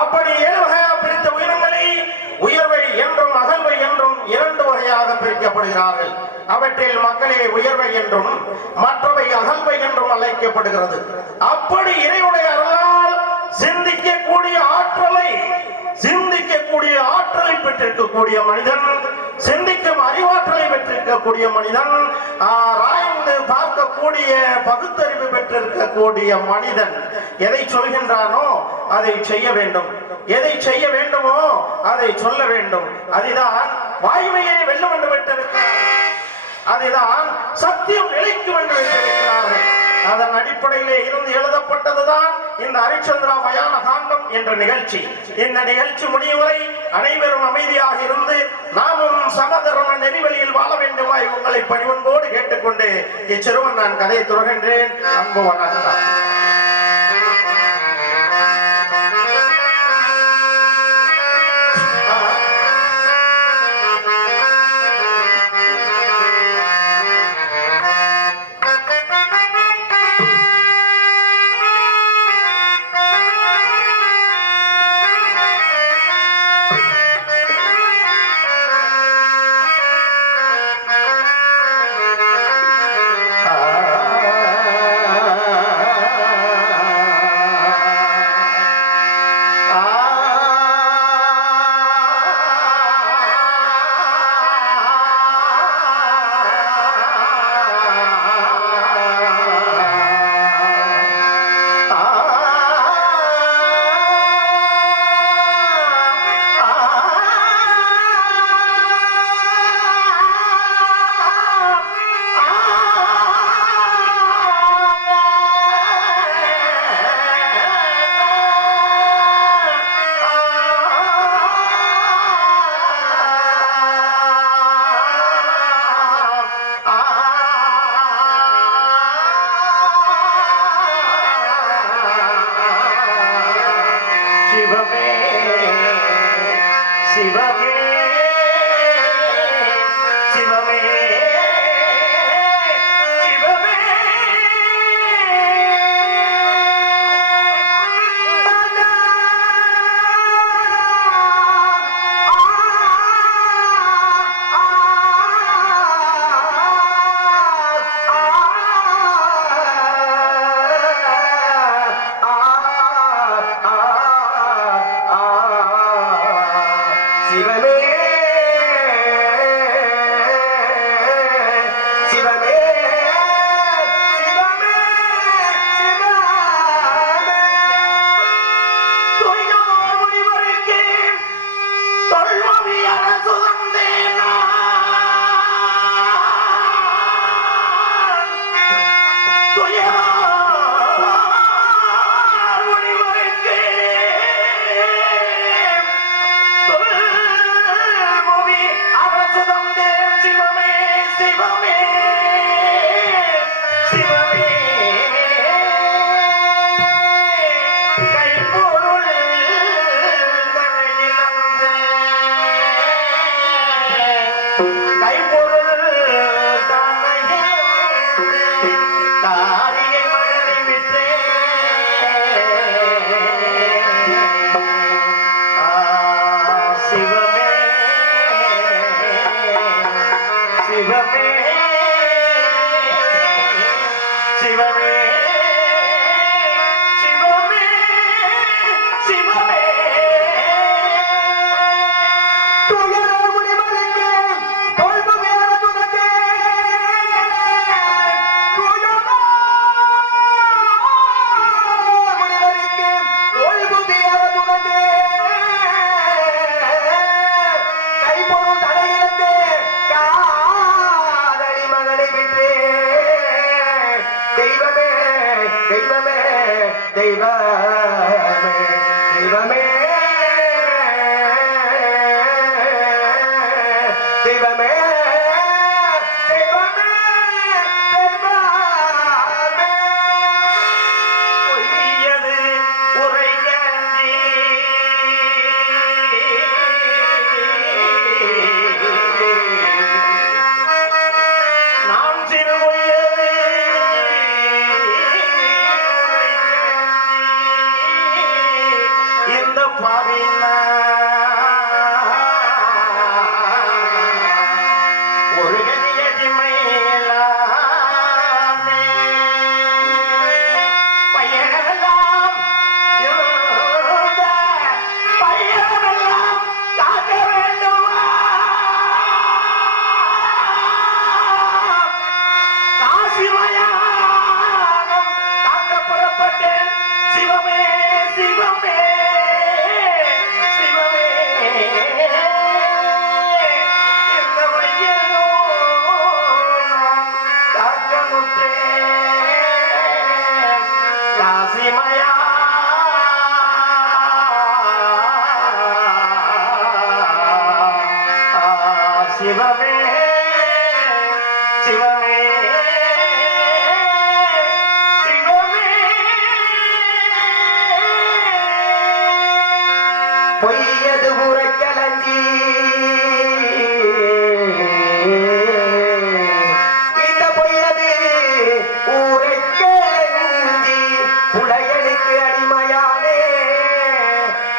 அப்படி 7 வகையாக பிரித்த உயிரினங்களை உயர்வை என்றும் அகழ்வை என்றும் 2 வகையாக பிரிக்கப்படுகிறார்கள். அவற்றில் மக்களே உயர்வை என்றும் மற்றவை அகழ்வை என்றும் அழைக்கப்படுகிறது. அப்படி இறைவனுடைய அருளால் சிந்திக்கக்கூடிய ஆற்றலை பெற்றிருக்கக்கூடிய மனிதன், சிந்திக்கும் அறிவாற்றலை பெற்றிருக்கக்கூடிய மனிதன், ஆராய்ந்து பார்க்கக்கூடிய பகுத்தறிவு பெற்றிருக்கக்கூடிய மனிதன் எதை சொல்கின்றானோ அதை செய்ய வேண்டும், எதை செய்ய வேண்டுமோ அதை சொல்ல வேண்டும். அதுதான் வாய்மையை வெல்லும் என்று பெற்றிருக்கிறார், அதுதான் சத்தியம் நிலைக்கும் என்று வைத்திருக்கிறார்கள். அதன் அடிப்படையிலே இருந்து எழுதப்பட்டதுதான் இந்த ஹரிச்சந்திரா மயான காண்டம் என்ற நிகழ்ச்சி. இந்த நிகழ்ச்சி முடியும் வரை அனைவரும் அமைதியாக இருந்து நாமும் சமதர்ம நெறிவழியில் வாழ வேண்டுமாய் உங்களை பணிவன்போடு கேட்டுக்கொண்டு இச்சிறுவன் நான் கதையை தொடர்கின்றேன். அன்பு வணக்கம். பாவின ஒரு கதியடிமை எல்லாமே பையனெல்லாம் இருந்த பையனெல்லாம் காக்க வேண்டுமா காசிமயானம் காக்க புறப்பட்டேன் சிவமே சிவமே சிவமே இந்த வையனோ நான் காக்க முற்றேன் காசிமயா சிவமே சிவமே சிவமே பொய்யது உரைக்கலஞ்சி இந்த பொய்யது உரைக்கலஞ்சி புலையனுக்கு அடிமையானே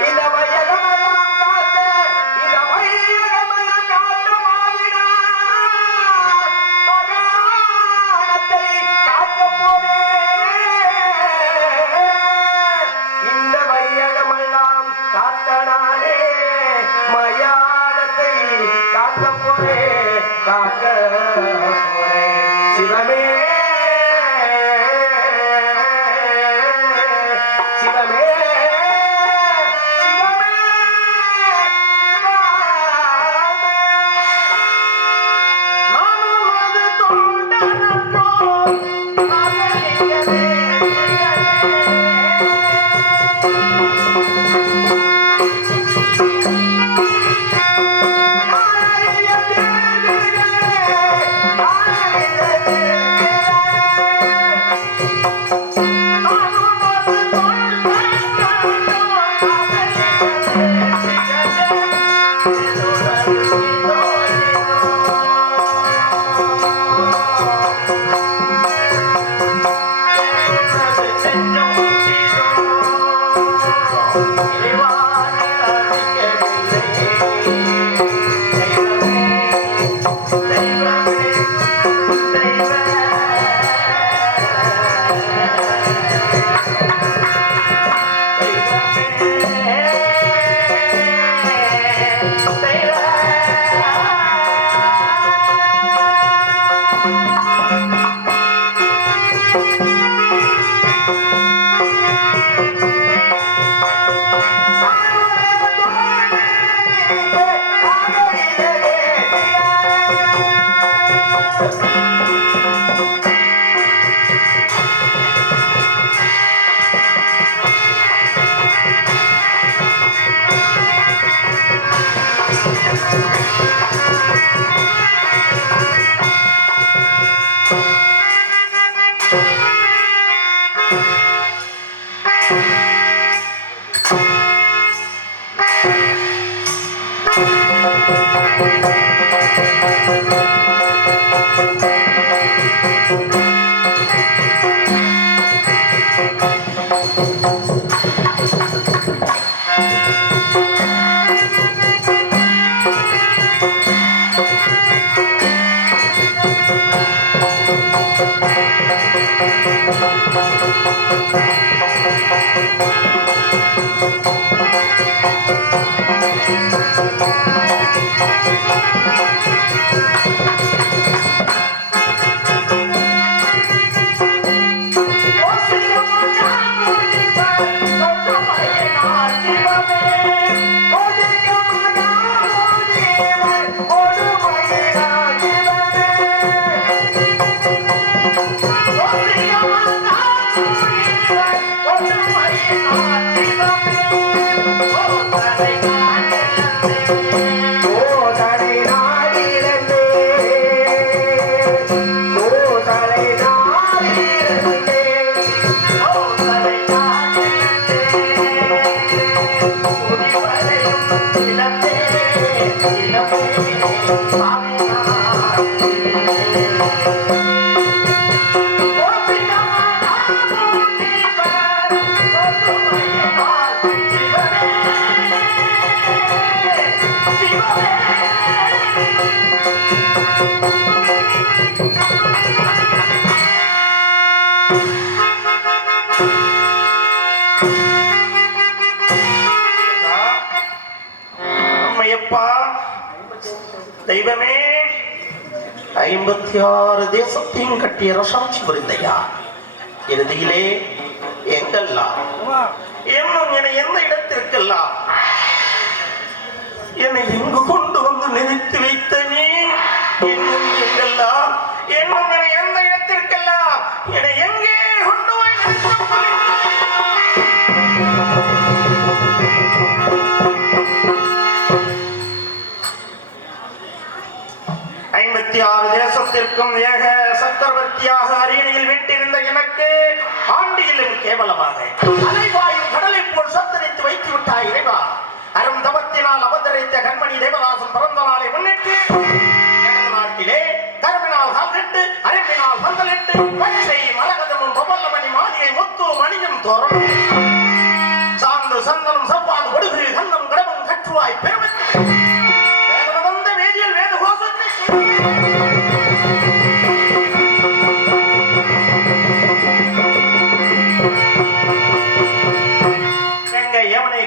இந்த வையகமெல்லாம் காத்த இந்த வையகமெல்லாம் காத்த மாவிடா மகாணத்தை காக்க போனேன் இந்த வையகமெல்லாம் காத்தனானே மயானத்தை காக்க போறேன் காக்க போறேன் சிவமே சிவமே சிவமே நானும் அது தொண்டனோ அகலியதே Thank you. தெய்வமே 56 தேசத்தையும் கட்டிய ரசாட்சி புரிந்தையா இறுதியிலே எங்கெல்லாம் என்னும் என எந்த இடத்திற்கெல்லாம் என்னை எங்கு கொண்டு வந்து நிறுத்தி வைத்த நீ இன்னும் எங்கெல்லாம் என்னும் என எந்த இடத்திற்கெல்லாம் என்னை எங்கே கொண்டு போய் 56 தேசத்திற்கும் ஏக சக்கரவர்த்தியாக அரியணையில் வீட்டிருந்த எனக்கு ஆண்டியிலும் கேவலமாக அலைவாயும் கடலை போல் சத்தரித்து வைத்து விட்டாய் இறைவா. அரும் தவத்தினால் அவதரித்த கண்மணி தேவதாசன் பிறந்த நாளை முன்னிட்டு எனது நாட்டிலே கருவினால் கால்கட்டு அரம்பினால் பந்தலிட்டு பச்சை மரகதமும் பவல்லமணி மாதியை முத்து மணியும் தோறும் சார்ந்து சந்தனம் செவ்வாது ஒடுகு கந்தம் கடமும் கற்றுவாய் பெருமித்து வந்த வேதியல் வேத கோஷத்தை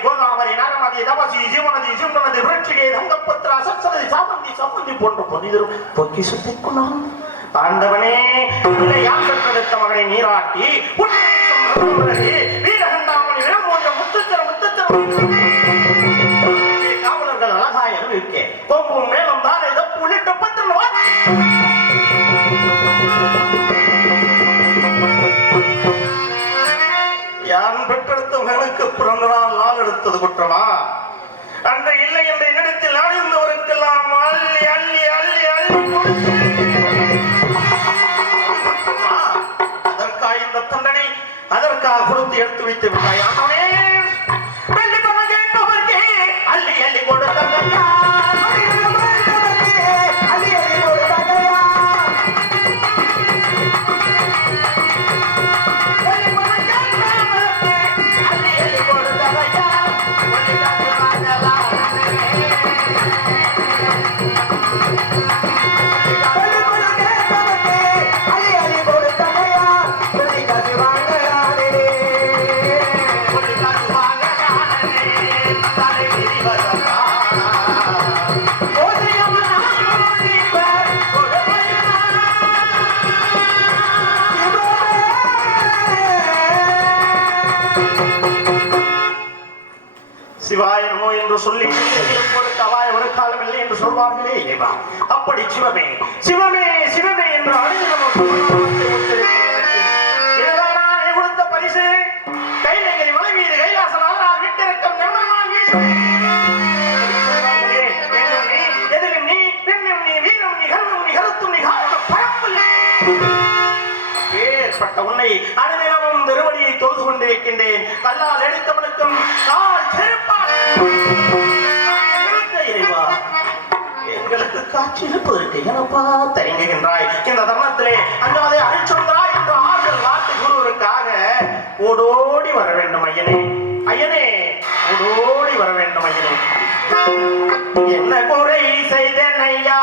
கோதாவரி நரநதி தபசி ஜீவநதி ஜிம்னதி விருட்சிகை தங்கப்பத்ரா சப்சரதி சாமந்தி சம்பந்தி போன்ற பொதிதரும் பொக்கிஷத்தைக் கொண்டான். ஆண்டவனே யார் பெற்றெடுத்த மகனை நீராட்டி வீரகண்டாமணி விரமோன்ற காவலர்கள் அழகாய் அனுபவிக்க கொம்பும் மேலும் தானே தப்பு உள்ளிட்ட யான் பெற்றெடுத்த மகனுக்கு பிறந்த நாள் எடுத்தது குற்றமா? அந்த இல்லை என்ற இடத்தில் ஆழ்ந்தவருக்கெல்லாம் அள்ளி அள்ளி அள்ளி அள்ளி அதற்காக இந்த தண்டனை அதற்காக கொடுத்து எடுத்து வைத்து விட்டாய். அள்ளி அள்ளி கொடுத்த சிவாய நமோ என்று சொல்லி அவாய ஒரு காலம் இல்லை என்று சொல்வார்களே இறைவா. அப்படி சிவமே சிவமே சிவமே என்று அழிந்து கொடுத்த பரிசு கைலைகளை மலை மீது கைலாசனால் நான் விட்டிருக்கும் எதிலும் நீ பெண்ணும் நீ வீரம் நீ கண்ணும் நீ கருத்தும் நீ காரணம் பரப்பில் ஏற்பட்ட உன்னை அனுதினமும் திருவடியை தொழுது கொண்டிருக்கின்றேன். கல்லால் எடுத்தவனுக்கும் கால் செருப்பால் இறைவா எங்களுக்கு காட்சி இருப்பதற்கு எனப்பா தயங்குகின்றாய். இந்த தருணத்திலே அங்காதே அழிச்சொன்றாய் என்று ஆறுதல் வார்த்தை கூறுவதற்காக ஓடோடி வர வேண்டும் ஐயனே. ஐயனே ஓடோடி வர வேண்டும் ஐயனே. என்ன குறை செய்தேன் ஐயா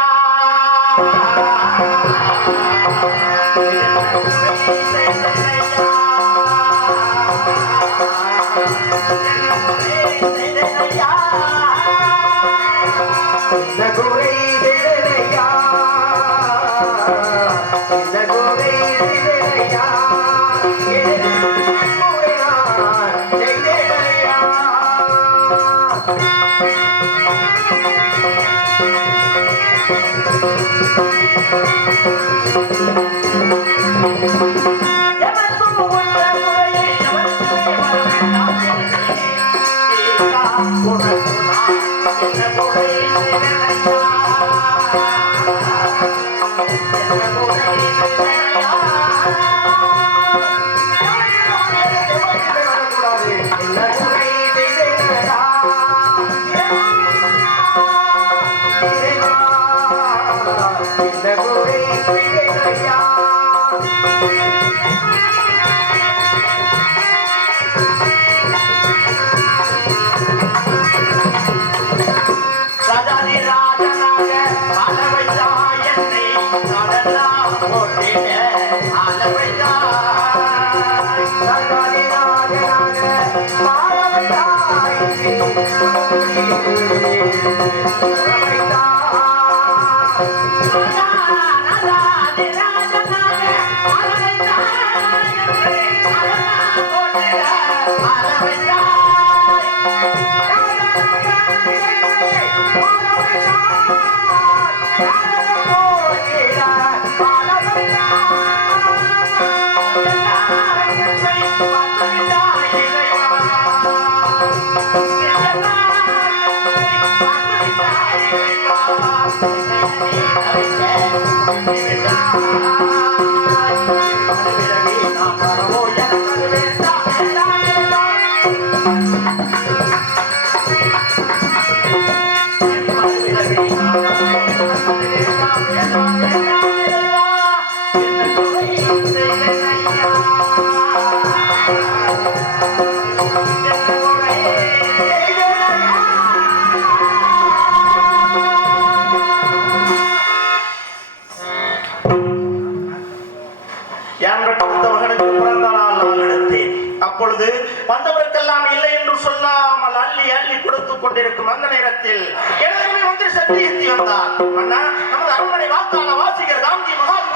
அப்பொழுது வந்தவருக்கெல்லாம் இல்லை என்று சொல்லாமல் அள்ளி அள்ளி கொடுத்துக் கொண்டிருக்கும் அந்த நேரத்தில் எல்லாருமே வந்து சத்தியத்தி வந்தார். அண்ணா, நமது அரண்மனை வாக்காள வாசிகர் காந்தி மகான்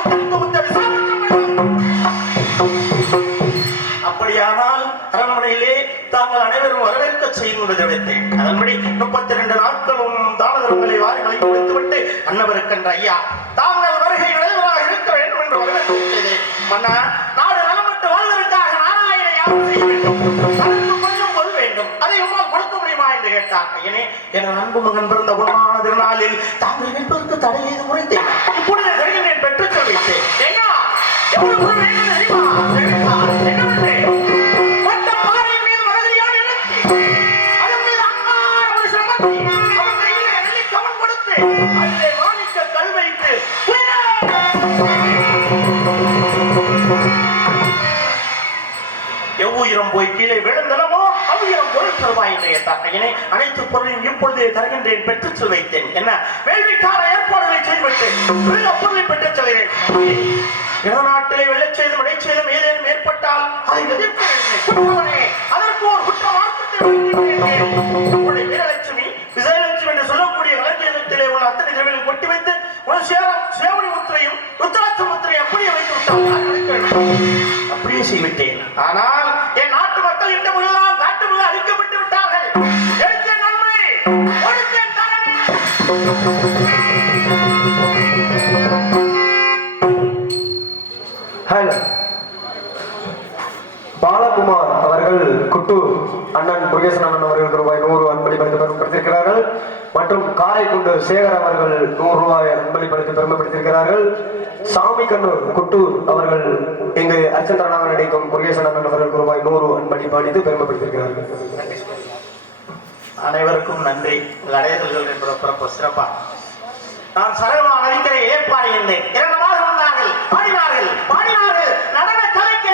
அப்படியானால் அரண்மனையிலே தாங்கள் அனைவரும் வரவேற்க செய்து தெரிவித்தேன். அதன்படி 32 நாட்களும் தானதர்மங்களை வாரிகளை கொடுத்துவிட்டு அன்னவருக்கென்ற ஐயா தாங்கள் வருகை நடைபெறாக இருக்க வேண்டும் என்று வரவேற்பு செய்தேன். மன்னா, நாடு நலமட்டு வாழ்வதற்காக நாராயண யாகம் செய்ய வேண்டும், அதற்கு கொஞ்சம் பொருள் வேண்டும், அதை உங்களால் கொடுக்க முடியுமா என்று கேட்டார். ஐயனே, என் அன்பு மகன் பிறந்த உண்மான திருநாளில் தாங்கள் கேட்பதற்கு தடை செய்து முறைத்தேன். இப்பொழுது தருகிறேன் பெற்றுச் சொல்லித்தேன். என்ன எவ்வளவு பொருள் வேண்டும் தெரியுமா? என்னவென்று மற்ற பாறையின் மீது மனதிரியான நிறுத்தி அதன் மீது அங்கார ஒரு சமத்தி அவன் கையிலே அள்ளி கவன் கொடுத்து அதிலே மாணிக்க கல் வைத்து எவ்வுயிரம் போய் கீழே விழுந்தனமோ அவ்வுயிரம் பொருள் செல்வாய் என்று கேட்டார். அனைத்து பொருளையும் இப்பொழுதே தருகின்றேன், பெற்றுச் செல் வைத்தேன். என்ன வேள்விக்கான ஏற்பாடுகளை செய்துவிட்டேன், பொருளை பெற்றுச் செல்கிறேன். நாட்டிலே வெள்ளை செய்தும் மழை செய்தும் ஏதேனும் ஏற்பட்டால் அதை எதிர்க்கிறேன். அதற்கு ஒரு குற்றவாளத்தை வீரலட்சுமி விஜயலட்சுமி என்று சொல்லக்கூடிய களஞ்சியத்திலே உள்ள அத்தனை திரவியங்களை கொட்டி வைத்து ஒரு சேவடி முத்திரையும் ருத்ராட்ச முத்திரையும் அப்படியே வைத்து விட்டார். அப்படியே செய்விட்டேன். ஆனால் என் நாட்டு மக்கள் இந்த முறையெல்லாம் காட்டு முறை அழிக்கப்பட்டு விட்டார்கள். எடுத்த நன்மை கொடுத்தேன் தரமே. பாலகுமார் அவர்கள் குட்டூர் அண்ணன் முருகேசன் அண்ணன் அவர்கள் ரூபாய் 100 அன்பளிப்பளித்து பெருமைப்படுத்தியிருக்கிறார்கள். மற்றும் காரைக்குண்டு சேகர் அவர்கள் 100 ரூபாய் அன்பளிப்பளித்து பெருமைப்படுத்தியிருக்கிறார்கள். சாமி கண்ணூர் குட்டூர் அவர்கள் இங்கு அர்ச்சந்தரனாக நடிக்கும் முருகேசன் அண்ணன் அவர்கள் ரூபாய் 100 அன்பளிப்பு அளித்து பெருமைப்படுத்தியிருக்கிறார்கள். அனைவருக்கும் நன்றி. அடையல்கள் என்பது சிறப்பா நான் சரவணா நதிக்கரை ஏற்பாடு இருந்தேன். 2 மாதம் வந்தார்கள், பாடினார்கள் பாடினார்கள் நடன கலைக்கு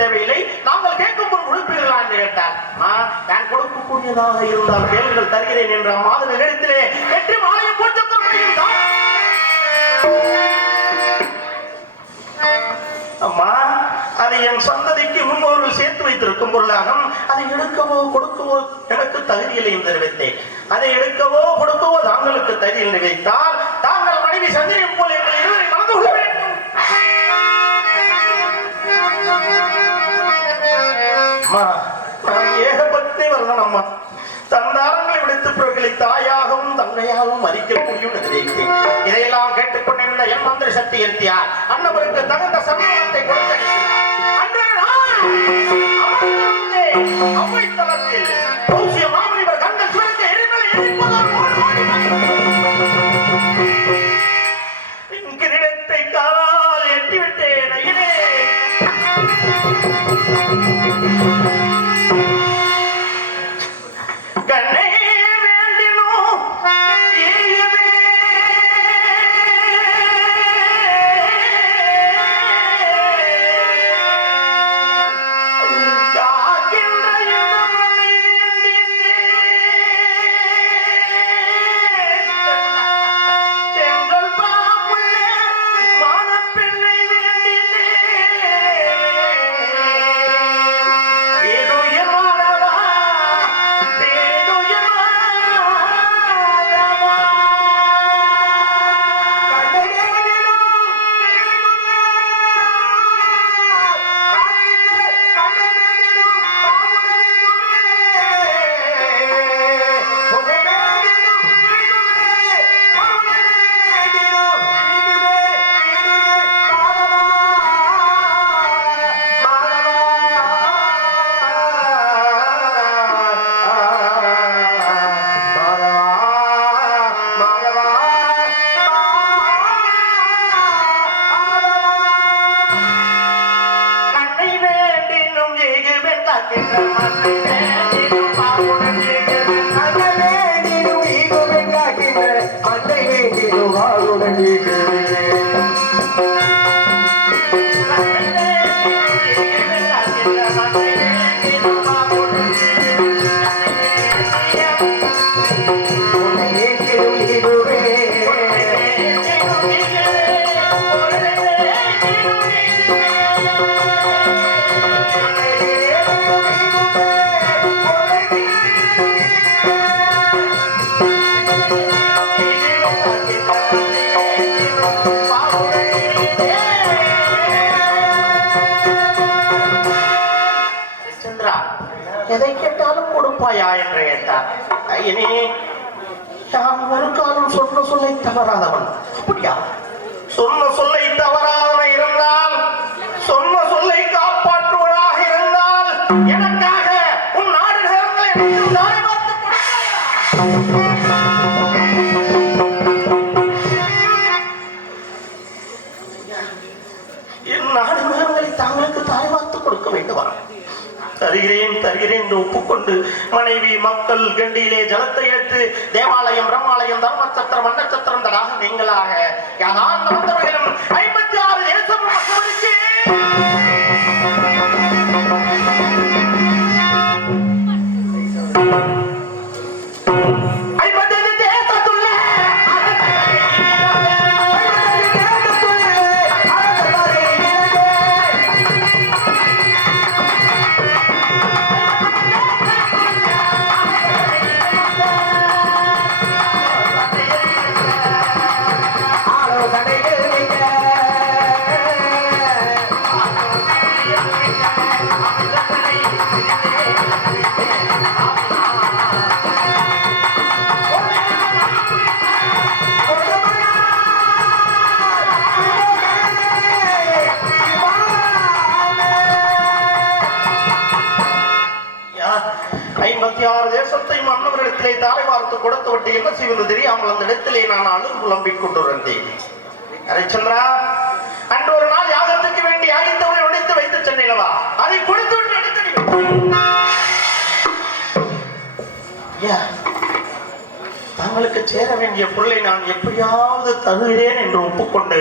தேவையில்லை, நாங்கள் கேட்கும் பொருள் கொடுப்பீர்களா என்று கேட்டார். நான் கொடுக்கக்கூடியதாக இருந்தால் கேள்விகள் தருகிறேன் என்ற மாத நிலையத்திலே வெற்றி மாலையும் பூச்சத்தம் முடியும். அம்மா, அதை என் சந்ததிக்கு முன்னோர்கள் சேர்த்து வைத்திருக்கும் பொருளாகும். அதை எடுக்கவோ கொடுக்கவோ எனக்கு தகுதியில்லை என்று தெரிவித்தேன். அதை எடுக்கவோ கொடுக்கவோ தாங்களுக்கு தகுதியில் வைத்தால் தாங்கள் மனைவி சந்திரியம் போல எங்கள் இருவரை மறந்து கொள்ள வேண்டும். ஏகபக்தி வரதன் அம்மா தந்தாரங்களை விடுத்து பிறர்களை தாயாகவும் தங்கையாகவும் மதிக்கக்கூடியும் நினைத்தேன். இதையெல்லாம் கேட்டுக்கொண்டிருந்த என் மந்திர சக்தி இருத்தியார் அன்னவருக்கு தகுந்த சமூகத்தை அவைத்தளத்தில் பூசிய மாமனிவர் கண்கள் சுழற்சி எரிமலை எரிப்பதால் கிரீடத்தை காலால் எட்டிவிட்டேன். ஐயனே கண்ணை வேண்டினோ ஏகவே காக்கின்ற இடமனை வேண்டினேன். செங்கல் பாப்புள்ளே மானப்பெண்ணை வேண்டினேன். ஏதுய மாணவா பேதுய மாணவா கண்ணை வேண்டினும் ஏகுவேன் காக்கின்ற மண்ணை வேண்டினும் பாவுடன் ஏகுவேன் கண்ணை வேண்டினும் ஈகுவேன் காக்கின்ற மண்ணை வேண்டினும் வாளுடன் ஈகுவேன். உன்னை ஏற்றிடும் ஈகுவேன். சந்திரா எதை கேட்டாலும் கொடுப்பாயா என்று கேட்டார். ஐயனே நான் ஒரு காலம் சொன்ன சொல்லை தவறாதவன். அப்படியா? சொன்ன சொல்லை தவறாதவன் இருந்தால் சொன்ன சொல்லை காப்பாற்றுவதாக இருந்தால் எனக்காக உன் நாடு நகரங்களை அனைத்தும் தாரை பார்த்து கொடுப்பாயா? என் நாடு நகரங்களை தாங்களுக்கு தாரை பார்த்து கொடுக்க வேண்டுமா? தருகிறேன் தருகிறேன் என்று ஒப்புக்கொண்டு மனைவி மக்கள் கண்டியிலே ஜலத்தை எடுத்து தேவாலயம் பிரம்மாலயம் தர்மச்சத்திரம் அன்னச்சத்திரம் தடாக நீங்களாக யாதான் நடந்தவர்களும் 56 தேசம் மக்களுக்கு தேசத்தை மன்னவரிடத்திலே தாரை வார்த்து கொடுத்து விட்டு என்ன செய்வது தெரியாமல் அந்த இடத்திலே நான் அழுது புலம்பிக் கொண்டிருந்தேன். ஹரிச்சந்திரா, அன்று ஒரு நாள் யாகத்துக்கு வேண்டி ஆயுதங்களை உடைத்து வைத்து சென்றீங்களா? அதை கொடுத்து விட்டு எடுத்து தங்களுக்கு சேர வேண்டிய பொருளை நான் எப்படியாவது தருகிறேன் என்று ஒப்புக்கொண்டு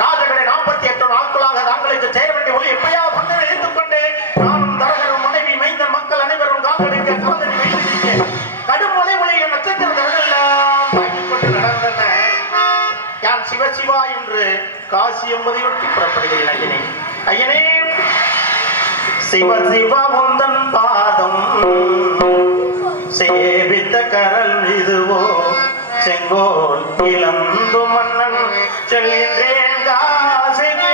ராஜகளை 48 நாட்களாக தாங்களுக்கு சேர வேண்டிய பொருளை எப்படியாவது வந்து எடுத்துக் கொண்டு நானும் தரகரும் மனைவி மைந்த மக்கள் அனைவரும் காக்கடிக்க காதலி வைத்திருக்க கடும் மலைமொழியை நட்சத்திரங்கள் எல்லாம் தாக்கிக் கொண்டு நடந்தன. யான் சிவசிவா என்று காசி என்பதையொட்டி புறப்படுகிறேன். ஐயனே ஐயனே சிவ சிவா உந்தன் பாதம் சேவித்த கரல் இதுவோ செங்கோல் இளந்து மன்னன் செல்கின்றேன் காசிகே.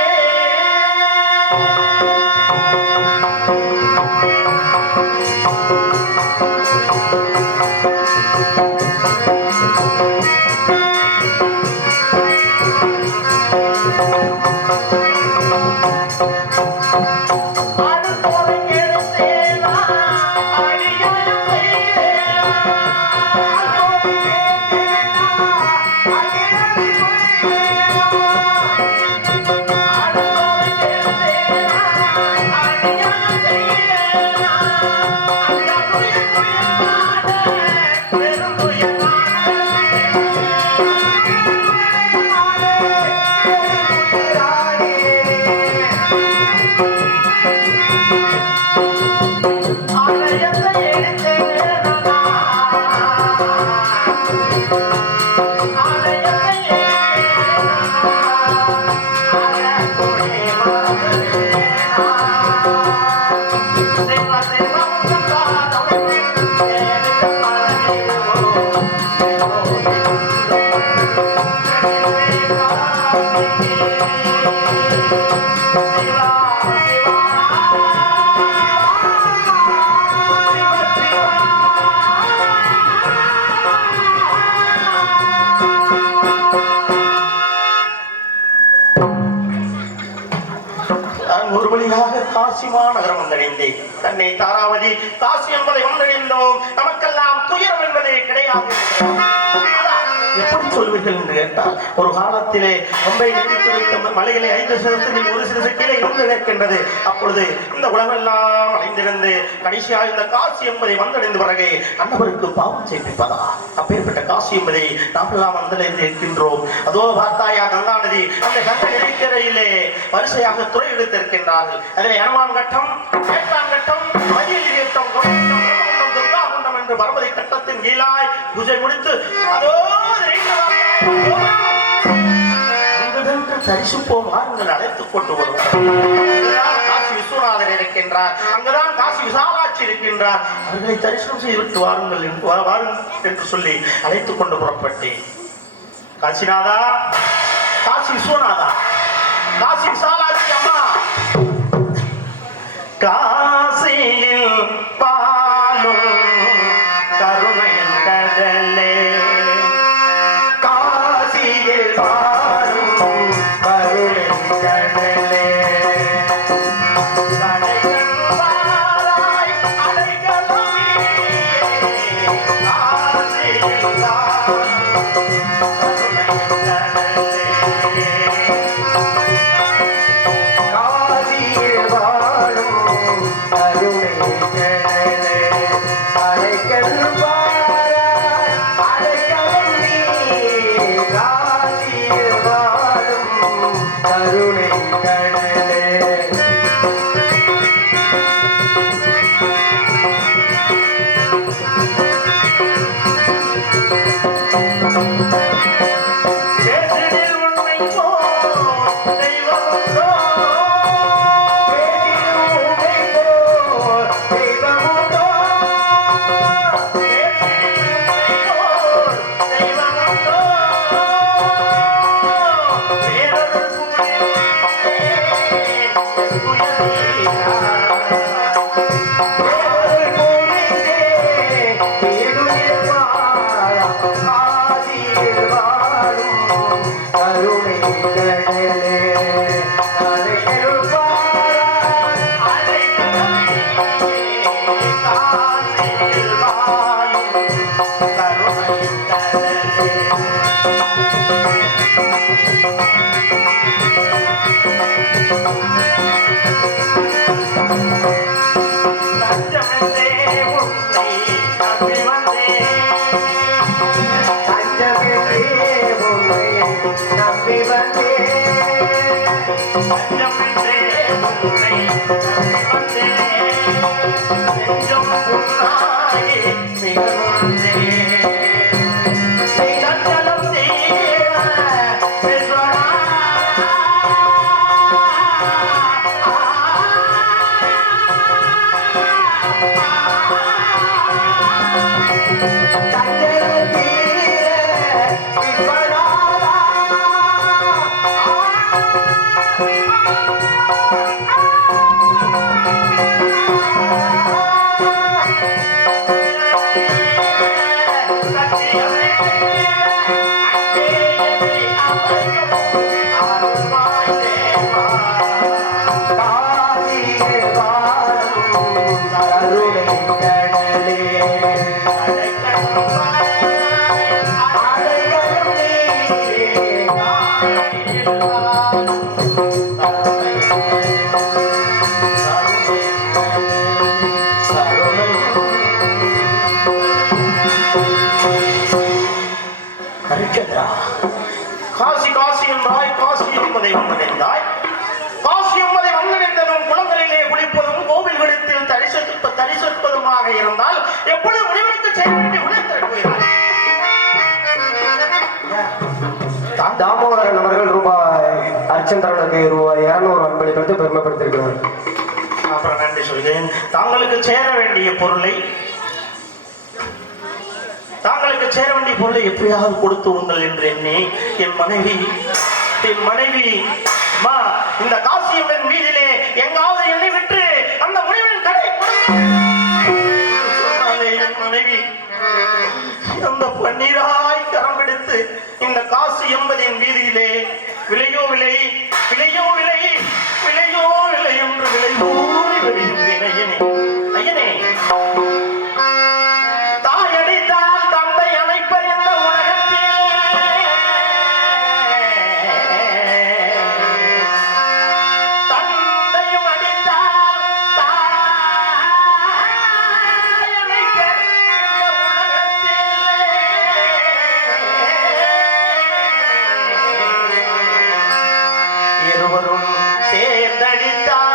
ஒரு வழியாக காசி மாநகரம் வந்தடைந்தேன். தன்னை தாராவதி காசி என்பதை வந்தடைந்தோம். நமக்கெல்லாம் துயரம் என்பதே கிடையாது. எப்படி சொல்வீர்கள் என்று கேட்டால், ஒரு காலத்திலே மும்பை நீடித்து மலைகளை 5 சிறுத்தில் ஒரு சிறு கீழே இருந்து நிற்கின்றது. அப்பொழுது இந்த உலகெல்லாம் அடைந்திருந்து கடைசியாக இந்த காசி என்பதை வந்தடைந்த பிறகு அன்னவருக்கு பாவம் செய்விப்பதா? அப்பேற்பட்ட காசி என்பதை நாம் எல்லாம் வந்தடைந்து இருக்கின்றோம். அதோ பார்த்தாயா கங்கா நதி, அந்த கங்கை நதிக்கரையிலே வரிசையாக துறை எடுத்திருக்கின்றார்கள். அதிலே அனுமான் கட்டம், சேட்டான் கட்டம், மதியலி கட்டம், துர்கா குண்டம் என்று பரமதி கட்டத்தின் கீழாய் பூஜை முடித்து அதோ தரிசிப்போம் வாருங்கள், அழைத்துக் கொண்டு வருவார். காசி விஸ்வநாதர் இருக்கின்றார், அங்குதான் காசி விசாலாட்சி இருக்கின்றார். அவர்களை தரிசனம் செய்துவிட்டு வாருங்கள் என்று சொல்லி அழைத்துக் கொண்டு புறப்பட்டேன். காசிநாதா, காசி விஸ்வநாதா, காசி விசாலாட்சி அம்மா, காசியில் பாலும் கருணையின் கடலே, காசியில் பாலும் கருணையின் கடலே, கடைகள் வாராய் அடைக்கலமே, காசியில் பாலும் கருணையின் கடலே, காசியில் வாழும் கருணையின் கடலே, அடைக்கல் வாராய் அடைக்கலம் நீ, காசியில் வாழும் கருணையின் கடலே. பேசிடில் உன்னை போல் தெய்வமுண்டோ, பேசிடில் உன்னை போல் தெய்வமுண்டோ, பேசிடில் உன்னை போல் தெய்வமுண்டோ, பேரருள் புரிந்தே என் துயரீராய். காசி காசி என்றாய், காசி என்பதை வந்தடைந்தாய். காசி என்பதை வந்தடைந்ததும் குளங்களிலே குளிப்பதும் கோவில்களில் தரிசிப்பதுமாக இருந்தால் எப்பொழுது முடிவெடுத்து செய்ய வேண்டிய உழைத்திருக்கிறாய்? தாமோதரன் அவர்கள் ரூபாய் அர்ச்சந்திரனுக்கு ரூபாய் 200 அன்பளிப்பளித்து பெருமைப்படுத்தியிருக்கிறார். அப்புறம் நன்றி சொல்கிறேன். தாங்களுக்கு சேர வேண்டிய பொருளை எப்படியாவது கொடுத்து விடுங்கள் என்று எண்ணி என் மனைவி மா இந்த காசியம்மன் வீதியிலே எங்காவது என்னை விட்டு அந்த முடிவின் கடை சொன்னாலே என் மனைவி அந்த பன்னீராய் கரம் பிடித்து இந்த காசி என்பதின் வீதியிலே விலையோ விலை என்று விலை கூறி வருகின்றேன். ஐயனே தாயடித்தால் தந்தை அமைப்பர் என்ற உலகத்தில் தந்தையும் அடித்தால் தாய் அமைப்பர் என்ற உலகத்தில் இருவரும் சேர்ந்தடித்தார்.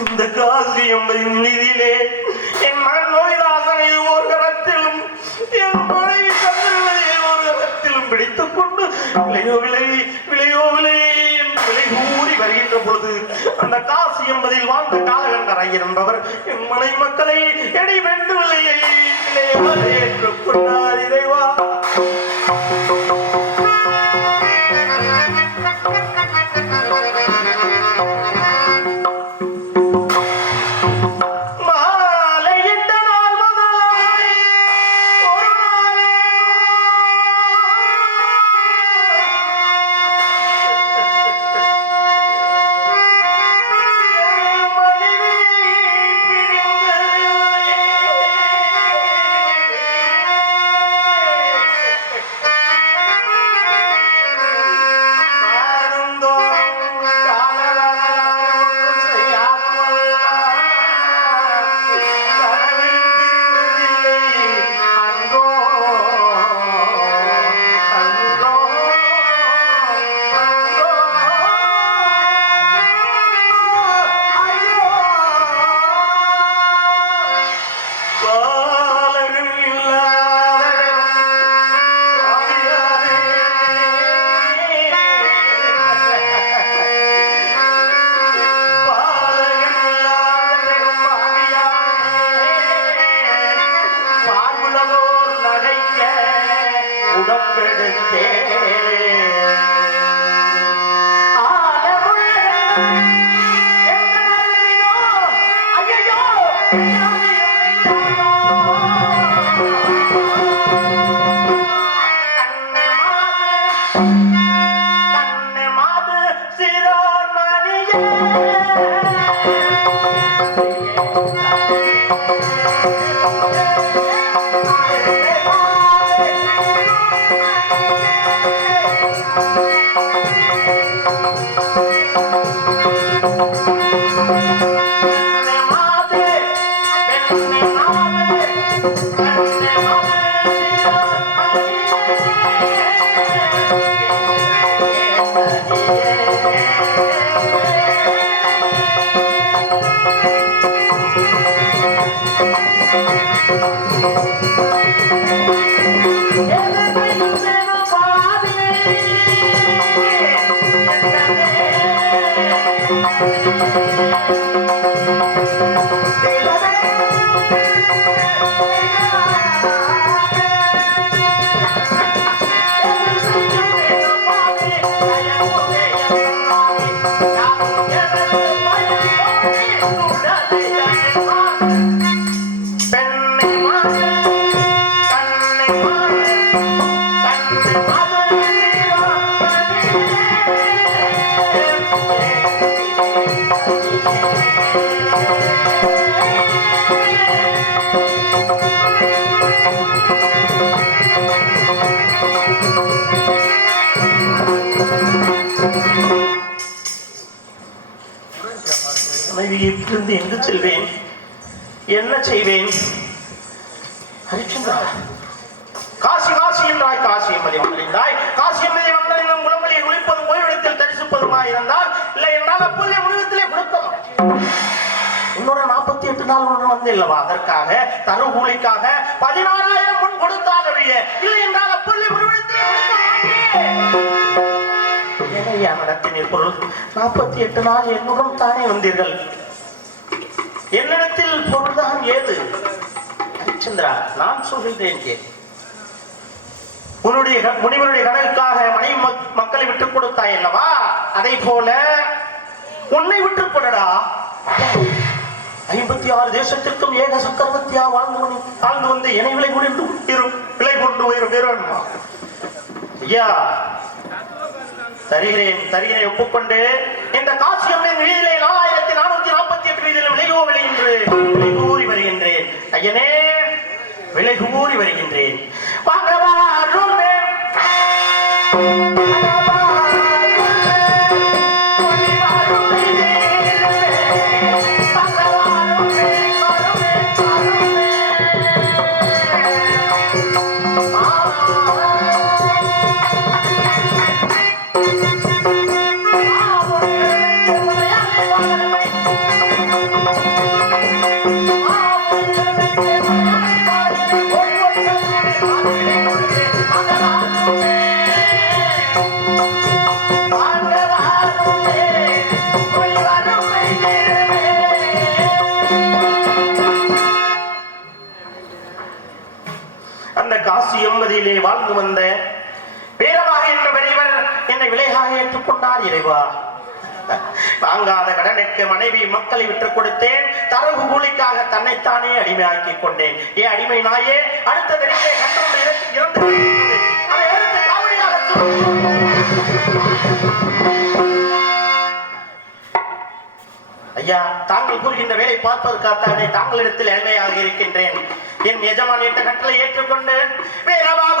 இந்த காசி என்பதின் மீதிலே என் மகன் நோய்தாசனை ஒரு கரத்திலும் என் மனைவி சந்திரனை ஒரு கரத்திலும் பிடித்துக் கொண்டு விலையோ விலை கூறி வருகின்ற பொழுது அந்த காசி என்பதில் வாழ்ந்த காலகண்டர் ஐயர் என்பவர் என் மனை மக்களை எடி வென்று விலையை ஏற்றுக் கொண்டார் இறைவா. மனைவியிலிருந்து எங்கு செல்வேன், என்ன செய்வேன்? ஹரிச்சந்திரா, காசி காசி என்றாய், காசி என்பதை வந்தடைந்தாய். காசி என்பதை வந்தடைந்தும் குணமொழியை குளிப்பதும் ஓய்விடத்தில் தரிசிப்பதுமா இருந்தால் இல்லை என்றால் அப்போதே முடிவத்திலே கொடுத்தோம். இன்னொரு 48 நாள் ஒன்று வந்து இல்லவா, அதற்காக தரு கூலிக்காக 16,000 முன் கொடுத்தால் ஒழிய இல்லை என்றால் அப்போதே முடிவத்திலே நடத்தினீர் பொருள். 48 நாள் என்னுடன் தானே வந்தீர்கள், என்னிடத்தில் பொருள்தான் ஏது? ஹரிச்சந்திரா, நான் சொல்கிறேன் கேள். உன்னுடைய முனிவருடைய கடலுக்காக மனைவி மக்களை விட்டுக் கொடுத்தாய் அல்லவா, அதை போல உன்னை விட்டுக் கொடடா. 56 தேசத்திற்கும் ஏக சக்கரவர்த்தியா வாழ்ந்து வந்து என்னை விலை கொண்டு வேணுமா? ஐயா, தருகிறேன் ஒப்புக்கொண்டு இந்த காசியம்மை வீதியிலே 4448 வீதியில் விலையோ விலை என்று ஐயனே விலை கூறி வருகின்றேன். வாங்க வாருமே. அந்த காசி எம்பதியிலே வாழ்ந்து வந்த வீரமாக என்ற பெரியவர் என்னை விலையாக ஏற்றுக்கொண்டார். இறைவா, வாங்காத கடனுக்கு மனைவி மக்களை விட்டுக் கொடுத்தேன். தரவு கூலிக்காக தன்னைத்தானே அடிமையாக்கி கொண்டேன். ஏன் அடிமை நாயே, அடுத்த தெரிவிலே கண்டோடு இறந்து அதை எடுத்து காவடியாக ஐயா, தாங்கள் கூறுகின்ற வேலை பார்ப்பதற்காகத்தானே தாங்களிடத்தில் ஏழ்மையாக இருக்கின்றேன். என் எஜமான் என்ற கட்டளை ஏற்றுக்கொண்டு வீரமாக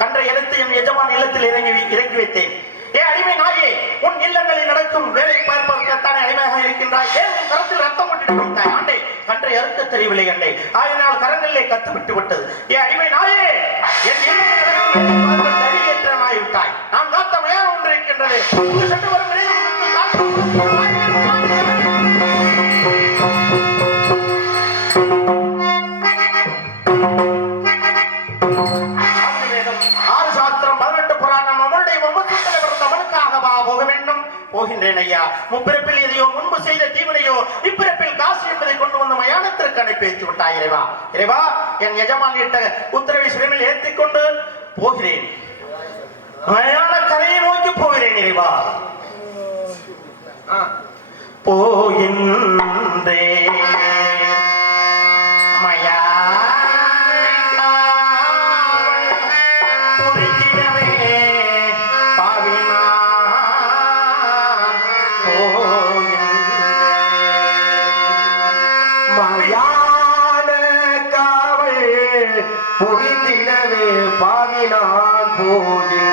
கன்ற எழுத்து என் எஜமான் இல்லத்தில் இறங்கி வைத்தேன். ஏ அடிமை நாயே, உன் இல்லங்களில் நடக்கும் வேலை பார்ப்பதற்கான அடிமையாக இருக்கின்றாய். ஏன் உன் கரத்தில் ரத்தம் விட்டு வைத்தாய்? ஆண்டே, கன்றை அறுக்க தெரியவில்லை அண்டே, ஆயினால் கரங்களிலே கத்து விட்டு விட்டது. ஏ அடிமை நாயே, என் தடியேற்றமாகிவிட்டாய். நான் காத்த மயான ஒன்று இருக்கின்றது. சட்டு வரும் போகின்றேன் ஐயா. முப்பிறப்பில் எதையோ முன்பு செய்த தீவினையோ இப்பிறப்பில் காசு என்பதை கொண்டு வந்து மயானத்திற்கு அனுப்பி வைத்து விட்டாய். இறைவா, இறைவா, என் எஜமான் இட்ட உத்தரவை சிறையில் ஏற்றிக் கொண்டு போகிறேன். மயான கரையை நோக்கி போகிறேன். இறைவா, போகின்றே மயா புரிந்திடவே பாவினான் போகின்றேன்.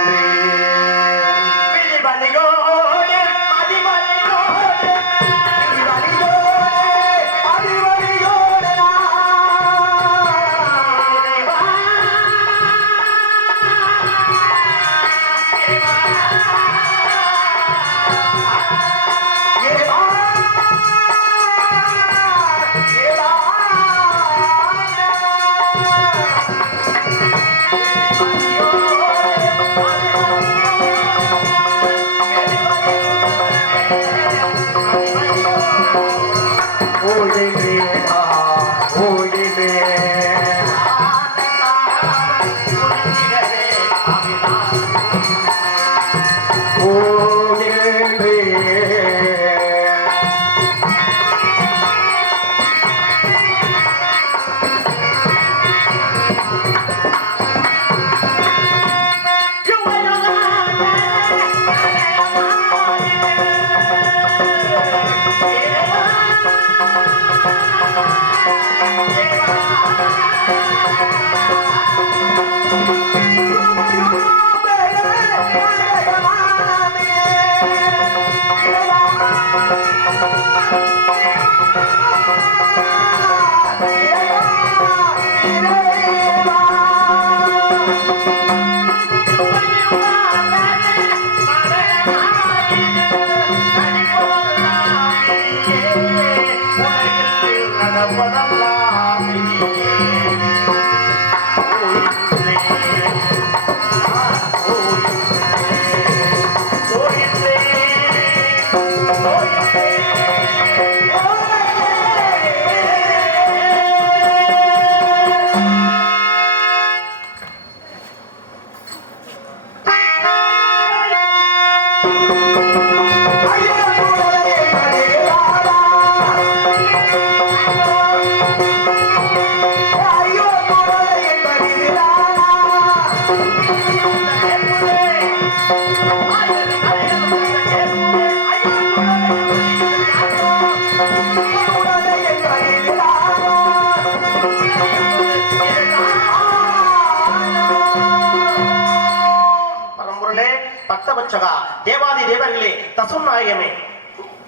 பக்தவச்சகா தேவாதி தேவர்களே தசும் நாயகமே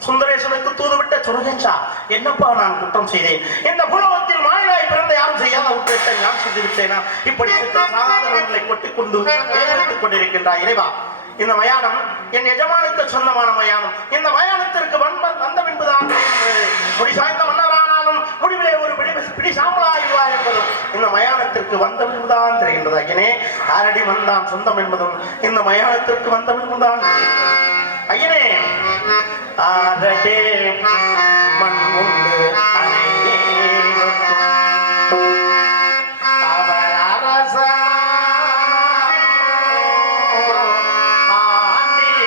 சுந்தரேசனுக்கு தூதுவிட்ட சுரகேசா என்னப்பா நான் குற்றம் செய்தேன் இந்த பூலோகத்தில் மாநிலாய் பிறந்த யாரும் செய்யாத உற்றத்தை நான் செய்து விட்டேனா இப்படி சாதாரணங்களை கொட்டிக்கொண்டு வேதனைத்துக் கொண்டிருக்கின்றார் இறைவா இந்த மயானம் என் எஜமானுக்கு சொந்தமான மயானம் இந்த மயானத்திற்கு வந்த பின்புதான் முடி சாய்ந்த மன்னரானாலும் முடிவிலே ஒரு பிடி சாம்பலாயுவார் என்பதும் இந்த மயானத்திற்கு வந்த பின்புதான் தெரிகின்றது ஐயனே ஆரடி வந்தான் சொந்தம் என்பதும் இந்த மயானத்திற்கு வந்த பின்புதான் ஐயனே ஆரடே மண் உண்டு அவர்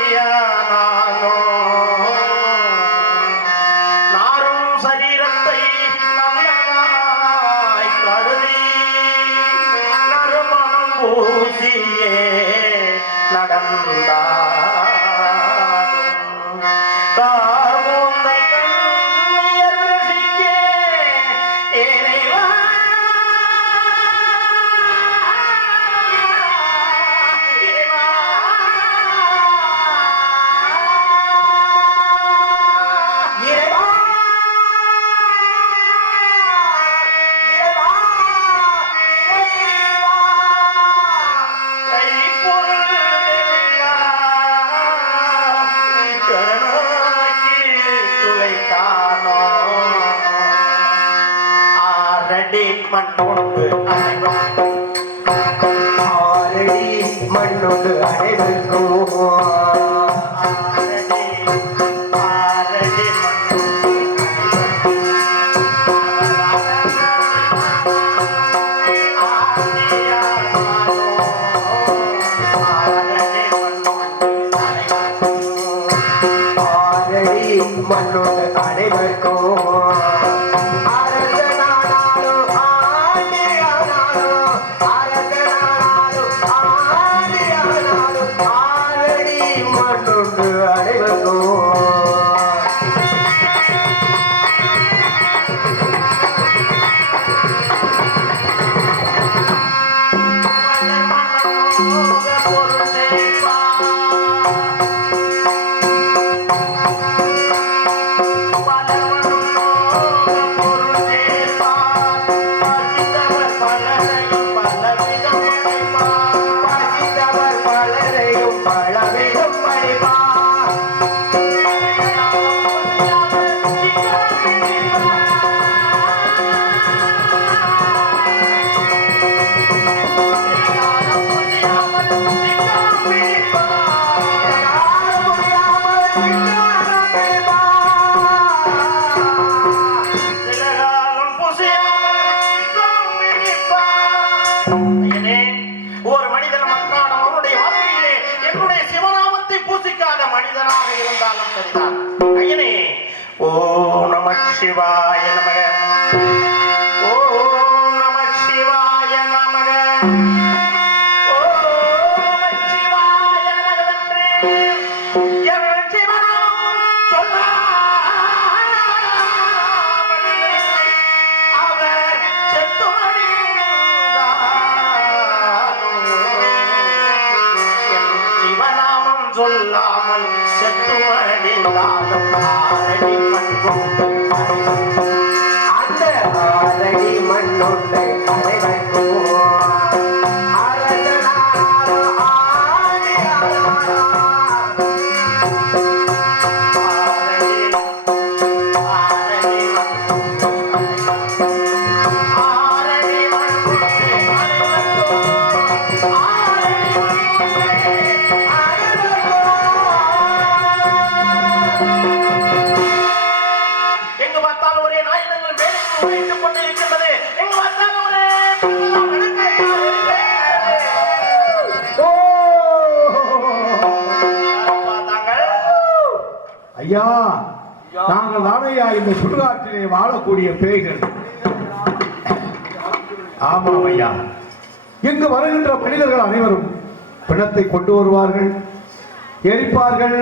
ஆண்டியானோ நாரும் சரீரத்தை நல்லதாய் கருதி நறுமணம் பூசியே நடந்தார் மண்ணோடு அனைவருக்கும் மண்ணோடு அனைவருக்கும் ஒரு மனிதன் மன்றாடும் அவனுடைய வாழ்க்கையிலே என்னுடைய சிவநாமத்தை பூசிக்காத மனிதனாக இருந்தாலும் சரிதான் ஐயனே ஓம் நம சிவாய நமக ஓம் நம சிவாய நமக ஓம் நம சிவாய நமகவென்றே என் சிவநாமம் சொல்லாமல் அவர் செத்துமடி சொல்லாமல் செத்து மடிந்தாலும் ஆரடி மண் கொண்டு அந்த ஆரடி மண்ணொன்று அனைவருக்கும் எங்கு பார்த்தாலும் ஒரே நாயகங்கள் மேடைகள் உழைத்துக் கொண்டிருக்கின்றது. எங்கு பார்த்தாலும் ஒரே தாங்கள் ஐயா நாங்கள் தானையா இந்த சுடுகாட்டிலே வாழக்கூடிய பேய்கள். ஆமாம் ஐயா, இங்கு வருகின்ற மனிதர்கள் அனைவரும் பிணத்தை கொண்டு வருவார்கள், எரிப்பார்கள்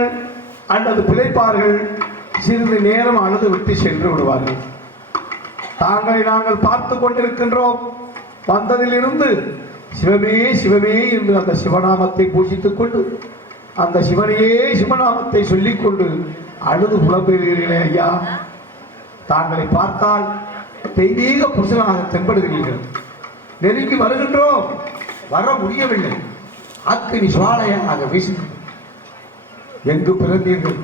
அல்லது பிழைப்பார்கள், சிறிது நேரம் அழுது விட்டு சென்று விடுவார்கள். தாங்களை நாங்கள் பார்த்து கொண்டிருக்கின்றோம். வந்ததிலிருந்து சிவமே சிவமே என்று அந்த சிவநாமத்தை பூஜித்துக் கொண்டு அந்த சிவனையே சிவநாமத்தை சொல்லிக்கொண்டு அழுது புலம்பெறுகிறீர்களே ஐயா. தாங்களை பார்த்தால் தெய்வீக புருஷனாக தென்படுகிறீர்கள். நெருங்கி வருகின்றோம், வர முடியவில்லை. அக்கினி சுவாலையாக வீசுங்கள். எங்கு பிறந்தீர்கள்,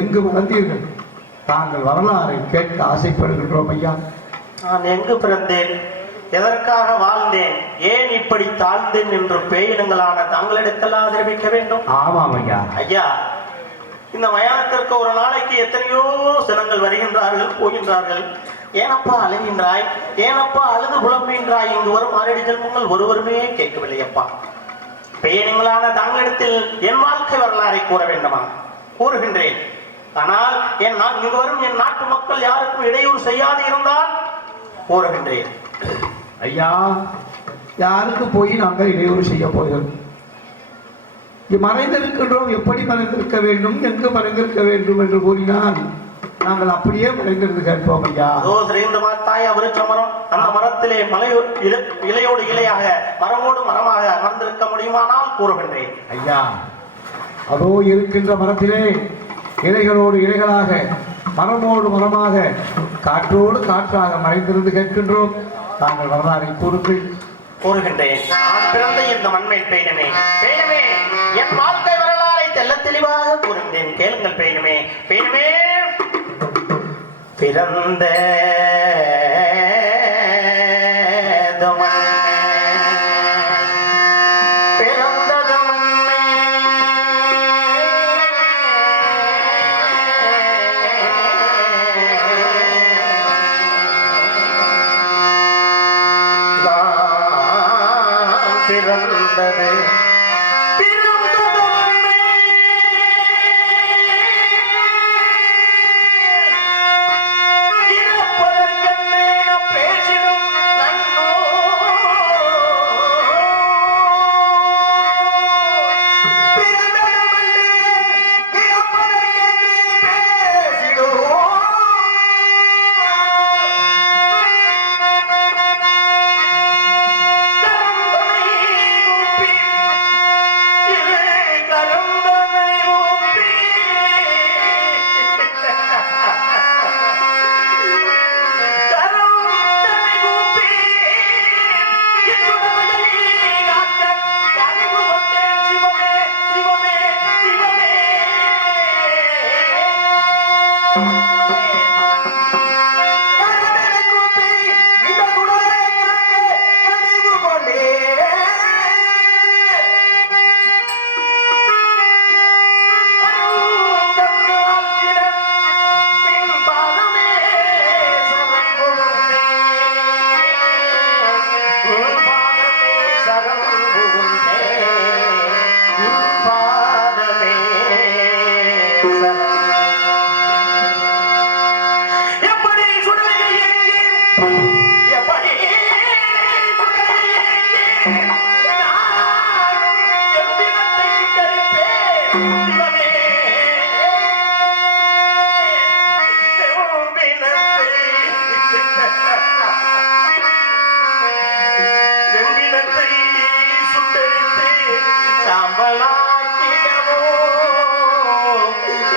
எங்கு வளர்ந்தீர்கள்? தாங்கள் வரலாறை கேட்க ஆசைப்படுகின்றோம் ஐயா. நான் எங்கு பிறந்தேன், எதற்காக வாழ்ந்தேன், ஏன் இப்படி தாழ்ந்தேன் என்று பேயினங்களான தங்களிடத்தெல்லாம் தெரிவிக்க வேண்டும். ஆமாம் ஐயா. ஐயா, இந்த மயானத்திற்கு ஒரு நாளைக்கு எத்தனையோ சினங்கள் வருகின்றார்கள் போகின்றார்கள். ஏனப்பா அழுகின்றாய், ஏனப்பா அழுது புலம்புகின்றாய்? இங்கு வரும் ஆறடி ஜென்மங்கள் ஒருவருமே கேட்கவில்லை அப்பா. பேயினங்களான தங்களிடத்தில் என் வாழ்க்கை வரலாறை கூற வேண்டுமா? கூறுகின்றேன். ஆனால் இங்கு வரும் என் நாட்டு மக்கள் யாருக்கும் இடையூறு செய்யாது இருந்தால் கூறுகின்றேன். ஐயா, யாருக்கு போய் நாங்கள் இடையூறு செய்ய போகிறோம்? மறைந்திருக்கின்றோம். எப்படி மறைந்திருக்க வேண்டும், எங்கு மறைந்திருக்க வேண்டும் என்று கூறினால் நாங்கள் அப்படியே மறைந்திருந்து கேட்போம் ஐயா. அதோ சிறைந்து பார்த்தாய் விருட்ச மரம். அந்த மரத்திலே இலையோடு இலையாக மரமோடு மரமாக அமர்ந்திருக்க முடியுமானால் கூறுகின்றேன். ஐயா, அதோ இருக்கின்ற மரத்திலே இலைகளோடு இலைகளாக மரமோடு மரமாக காற்றோடு காற்றாக மறைந்திருந்து கேட்கின்றோம். தாங்கள் வரலாறை கூறுங்கள். கூறுகின்றேன். நான் பிறந்த இந்த மண்மை பேயினமே, பேயினமே, என் வாழ்க்கை வரலாறை தெல்ல தெளிவாக கூறுகின்றேன். கேளுங்கள் பேயினமே, பேயினமே. பிறந்த பிறந்தது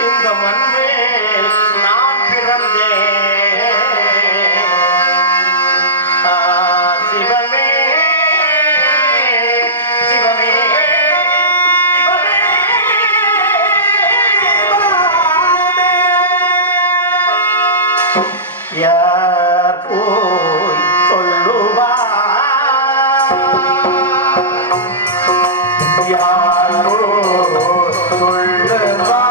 இந்த மண்மேல் நான் பிறந்த யார் போய் சொல்லுவார் யாரோ சொல்லுவார்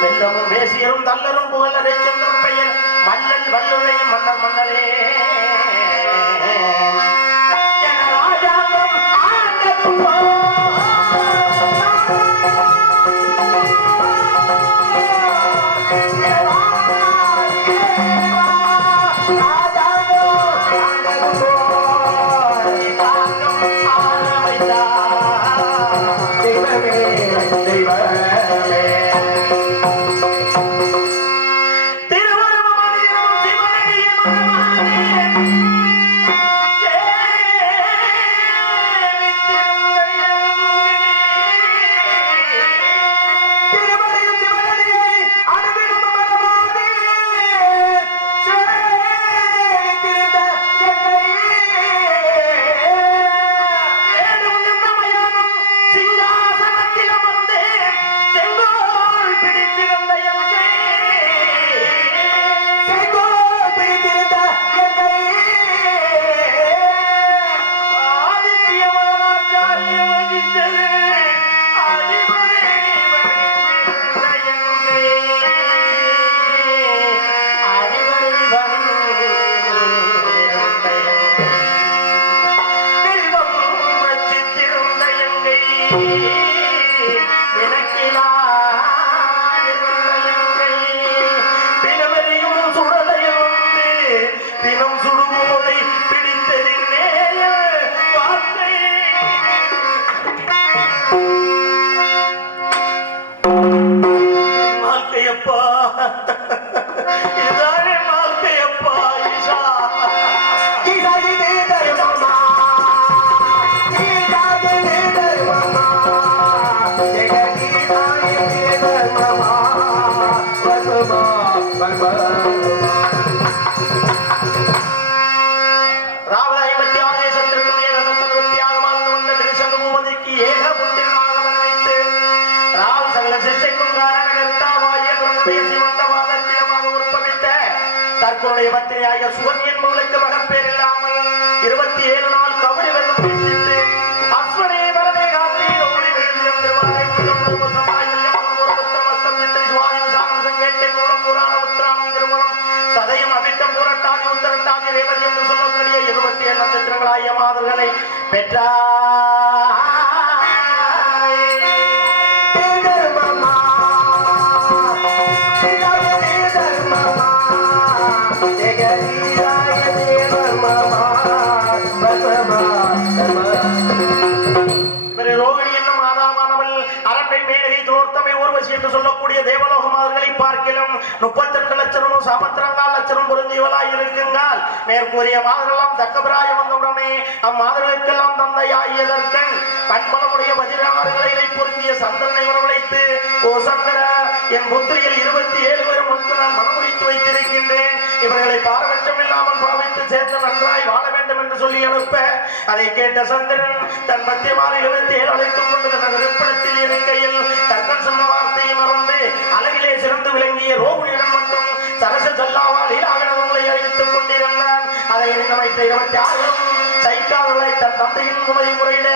வெல்லமும் தேசியரும் தல்லரும் புகழரை செல்லும் பெயர் மன்னன் வல்லுரை மன்னர் மன்னரே என ராஜாங்கம் ஆண்டதும் தினம் சுடுவோதை தற்கொலை பத்திரியாக சுகன் என்பவளுக்கு மகப்பேர் இல்லாமல் 27 நாள் கவரி வெள்ளம் வீழ்த்திட்டு அஸ்வனே பரதே காத்தி ஓடி வீழ்ந்தம் திருவாரை முழுவதும் சமாய் வெள்ளம் ஒரு உத்தரவஸ்தம் சித்திரை சுவாயம் சாகம் சங்கேட்டை மூலம் புராண உத்திராணம் திருமணம் சதயம் அபிட்டம் புரட்டாதி உத்தரட்டாதி ரேவதி என்று சொல்லக்கூடிய 27 நட்சத்திரங்களாகிய மாதர்களை பெற்றார். சொல்லக்கூடிய தேவலோக மாதர்களை பார்க்கலாம் 32 லட்சமும் சமத்திரங்கால் லட்சம் பொருந்தியவளாய் இருக்குங்கள். மேற்கூறிய மாதர்களெல்லாம் தக்கபிராய வந்தவுடனே அம்மாதர்களுக்கெல்லாம் தந்தையாகியதற்கன் கண்பலமுடைய பதினாறுகளை பொருந்திய சந்திரனை வரவழைத்து, ஓ சந்திர, என் புத்திரியில் 27 பேரும் வந்து நான் மனமுடித்து வைத்திருக்கின்றேன். இவர்களை பாரபட்சம் இல்லாமல் பாவித்து சேர்ந்து நன்றாய் வாழ வேண்டும் என்று சொல்லி அனுப்ப, அதை கேட்ட சந்திரன் தன் பத்தியமாறு 27 அழைத்துக் கொண்டு தன் இருப்பிடத்தில் இருக்கையில் தர்க்கன் சொன்ன வார்த்தையை மறந்து அழகிலே சிறந்து விளங்கிய ரோகிணியிடம் மட்டும் சரச சொல்லாவால் ஈராகணங்களை அறிவித்துக் கொண்டிருந்தான். அதை வைத்த 26 சைக்கால்களை தன் தந்தையின் முறையிட